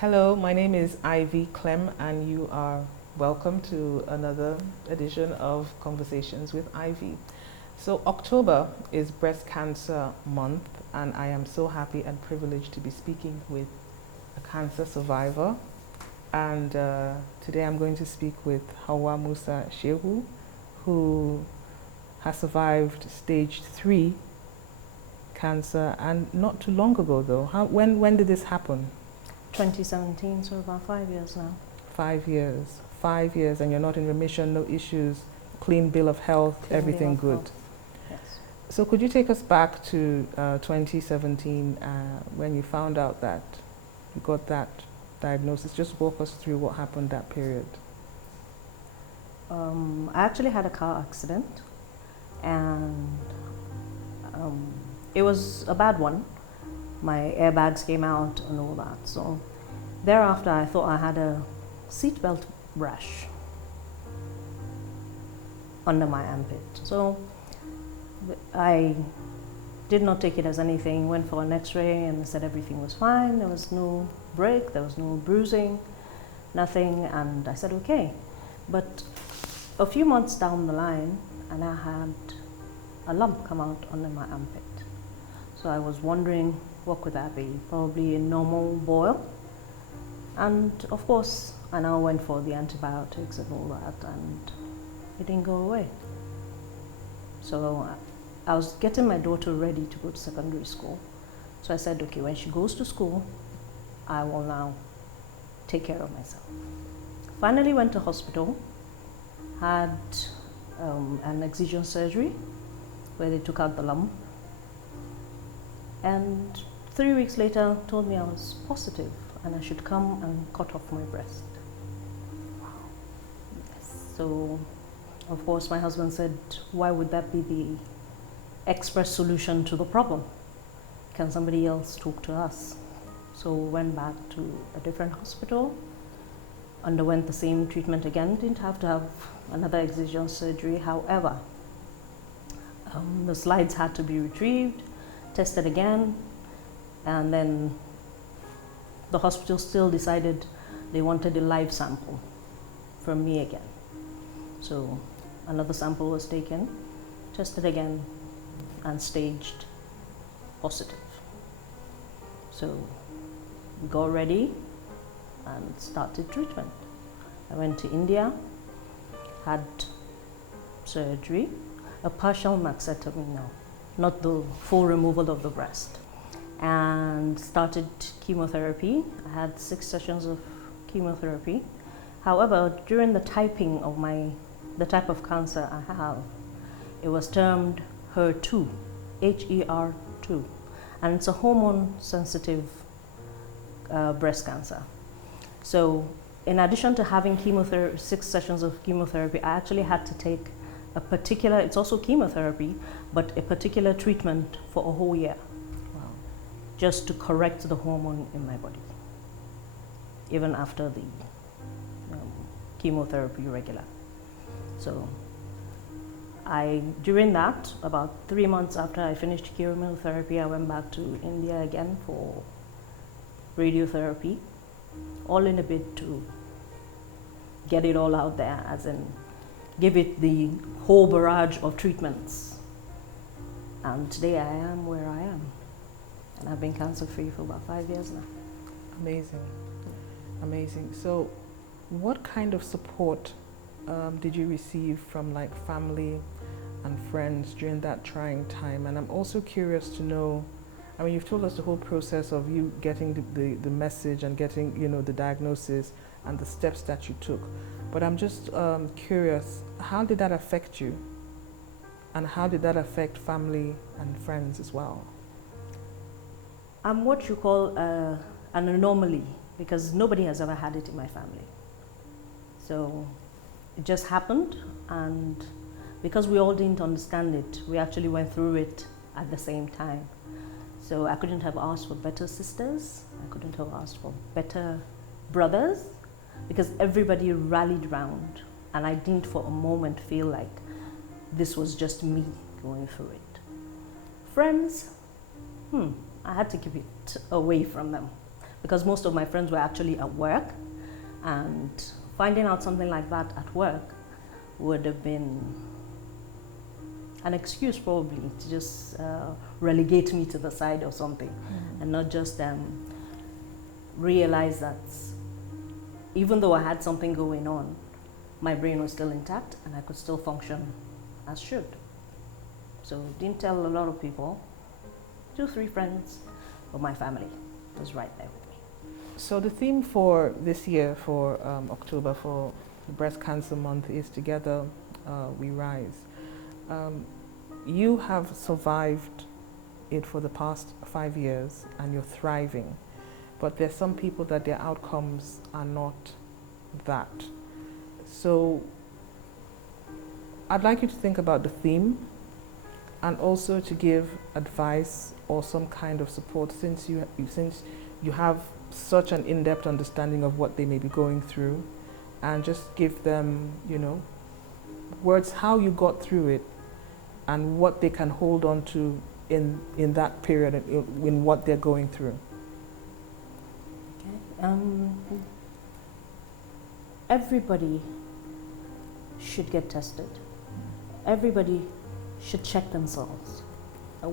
Hello, my name is Ivy Clem, and you are welcome to another edition of Conversations with Ivy. So, October is Breast Cancer Month, and I am so happy and privileged to be speaking with a cancer survivor. And today I'm going to speak with Hauwa Musa Shehu, who has survived stage 3 cancer, and not too long ago though. When did this happen? 2017, so about 5 years now. 5 years. 5 years, and you're not in remission, no issues, clean bill of health, Clean everything bill of good. health. Yes. So could you take us back to 2017 when you found out that you got that diagnosis? Just walk us through what happened that period. I actually had a car accident, and it was a bad one. My airbags came out and all that. So thereafter, I thought I had a seatbelt rash under my armpit. So I did not take it as anything, went for an x-ray, and they said everything was fine. There was no break, there was no bruising, nothing, and I said okay. But a few months down the line, and I had a lump come out under my armpit. So I was wondering, what could that be? Probably a normal boil. And of course, I now went for the antibiotics and all that, and it didn't go away. So I was getting my daughter ready to go to secondary school. So I said, okay, when she goes to school, I will now take care of myself. Finally went to hospital, had an excision surgery where they took out the lump. And 3 weeks later told me I was positive and I should come and cut off my breast. Wow. Yes. So, of course, my husband said, why would that be the express solution to the problem? Can somebody else talk to us? So we went back to a different hospital, underwent the same treatment again, didn't have to have another excision surgery. However, the slides had to be retrieved, tested again, and then the hospital still decided they wanted a live sample from me again. So another sample was taken, tested again, and staged positive. So we got ready and started treatment. I went to India, had surgery, a partial mastectomy now, not the full removal of the breast, and started chemotherapy. I had 6 sessions of chemotherapy. However, during the typing of the type of cancer I have, it was termed HER2, HER2, and it's a hormone-sensitive breast cancer. So in addition to having 6 sessions of chemotherapy, I actually had to take a particular, it's also chemotherapy, but a particular treatment for a whole year. Wow. Just to correct the hormone in my body, even after the chemotherapy regular. So during that, about 3 months after I finished chemotherapy, I went back to India again for radiotherapy, all in a bid to get it all out there, as in give it the whole barrage of treatments. And today I am where I am. And I've been cancer-free for about 5 years now. Amazing. Amazing. So what kind of support did you receive from like family and friends during that trying time? And I'm also curious to know, I mean, you've told us the whole process of you getting the message and getting, the diagnosis and the steps that you took. But I'm just curious, how did that affect you? And how did that affect family and friends as well? I'm what you call an anomaly, because nobody has ever had it in my family. So it just happened, and because we all didn't understand it, we actually went through it at the same time. So I couldn't have asked for better sisters, I couldn't have asked for better brothers, because everybody rallied round, and I didn't for a moment feel like this was just me going through it. Friends, I had to keep it away from them, because most of my friends were actually at work, and finding out something like that at work would have been an excuse probably to just relegate me to the side or something, and not just realize that even though I had something going on, my brain was still intact and I could still function as should. So didn't tell a lot of people, 2-3 friends, but my family was right there with me. So the theme for this year, for October, for the Breast Cancer Month, is Together We Rise. You have survived it for the past 5 years and you're thriving, but there's some people that their outcomes are not that. So I'd like you to think about the theme and also to give advice or some kind of support, since you have such an in-depth understanding of what they may be going through, and just give them, you know, words how you got through it and what they can hold on to in that period, in what they're going through. Okay. Everybody should get tested. Everybody should check themselves.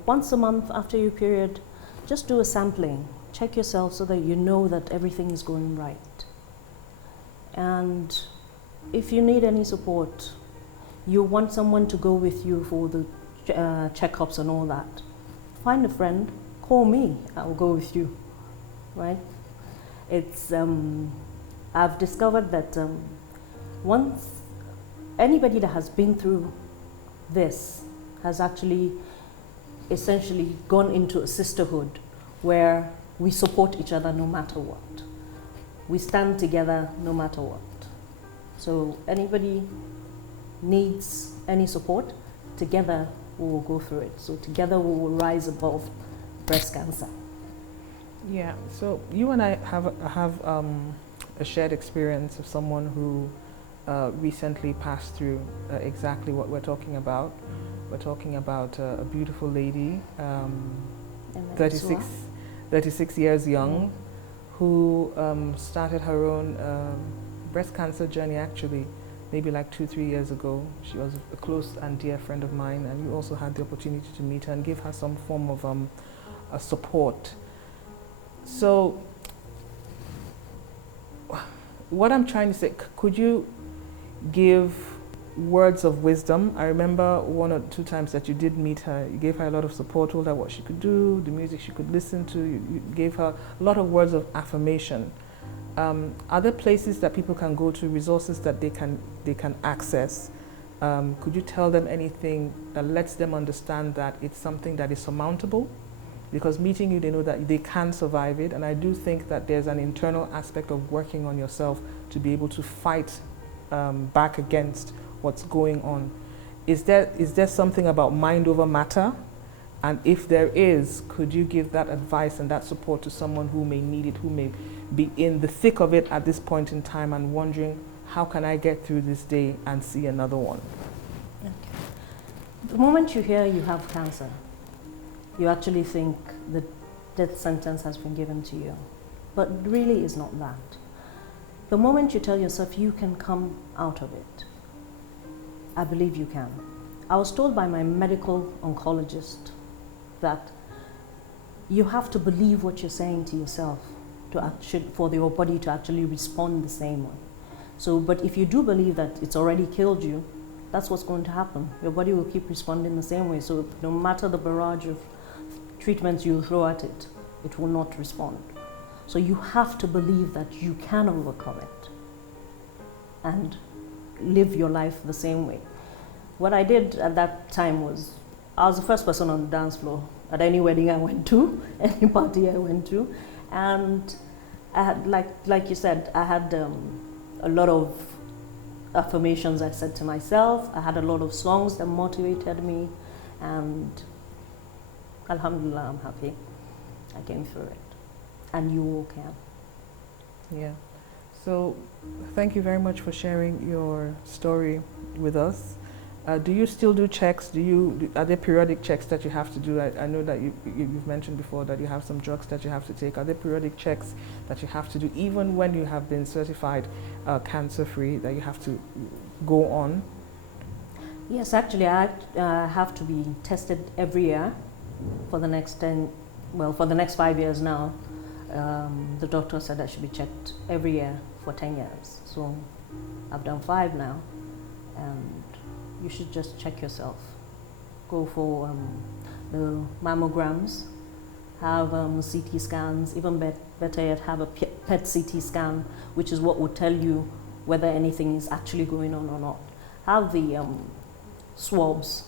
Once a month after your period, just do a sampling. Check yourself so that you know that everything is going right. And if you need any support, you want someone to go with you for the checkups and all that, find a friend, call me, I'll go with you, right? It's, I've discovered that once anybody that has been through this has actually essentially gone into a sisterhood where we support each other no matter what. We stand together no matter what. So anybody needs any support, together we will go through it. So together we will rise above breast cancer. Yeah, so you and I have a shared experience of someone who recently passed through exactly what we're talking about. We're talking about a beautiful lady, 36 years young, who started her own breast cancer journey actually maybe like 2-3 years ago. She was a close and dear friend of mine, and you also had the opportunity to meet her and give her some form of a support. So what I'm trying to say, could you give words of wisdom? I remember 1 or 2 times that you did meet her, you gave her a lot of support, told her what she could do, the music she could listen to, you gave her a lot of words of affirmation. Are there places that people can go to, resources that they can access? Could you tell them anything that lets them understand that it's something that is surmountable? Because meeting you, they know that they can survive it, and I do think that there's an internal aspect of working on yourself to be able to fight back against what's going on. Is there something about mind over matter? And if there is, could you give that advice and that support to someone who may need it, who may be in the thick of it at this point in time and wondering, how can I get through this day and see another one? Okay. The moment you hear you have cancer, you actually think the death sentence has been given to you. But really it's not that. The moment you tell yourself you can come out of it, I believe you can. I was told by my medical oncologist that you have to believe what you're saying to yourself for your body to actually respond the same way. So, but if you do believe that it's already killed you, that's what's going to happen. Your body will keep responding the same way. So no matter the barrage of treatments you throw at it, it will not respond. So you have to believe that you can overcome it and live your life the same way. What I did at that time was, I was the first person on the dance floor at any wedding I went to, any party I went to, and I had, like you said, I had a lot of affirmations I said to myself. I had a lot of songs that motivated me, and alhamdulillah, I'm happy I came through it, and you all can. Yeah. So thank you very much for sharing your story with us. Do you still do checks? Are there periodic checks that you have to do? I know that you've mentioned before that you have some drugs that you have to take. Are there periodic checks that you have to do, even when you have been certified cancer-free, that you have to go on? Yes, actually, I have to be tested every year for the next for the next 5 years now. The doctor said I should be checked every year for 10 years. So I've done 5 now, and you should just check yourself. Go for the mammograms, have CT scans, even better yet, have a PET CT scan, which is what will tell you whether anything is actually going on or not. Have the swabs,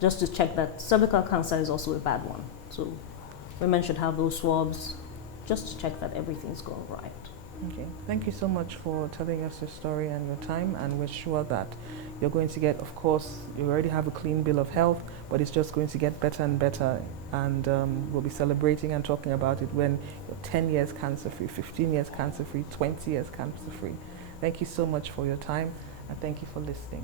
just to check that cervical cancer is also a bad one. So women should have those swabs just to check that everything's going right. Okay, thank you so much for telling us your story and your time, and we're sure that you're going to get, of course, you already have a clean bill of health, but it's just going to get better and better, and we'll be celebrating and talking about it when you're 10 years cancer-free, 15 years cancer-free, 20 years cancer-free. Thank you so much for your time, and thank you for listening.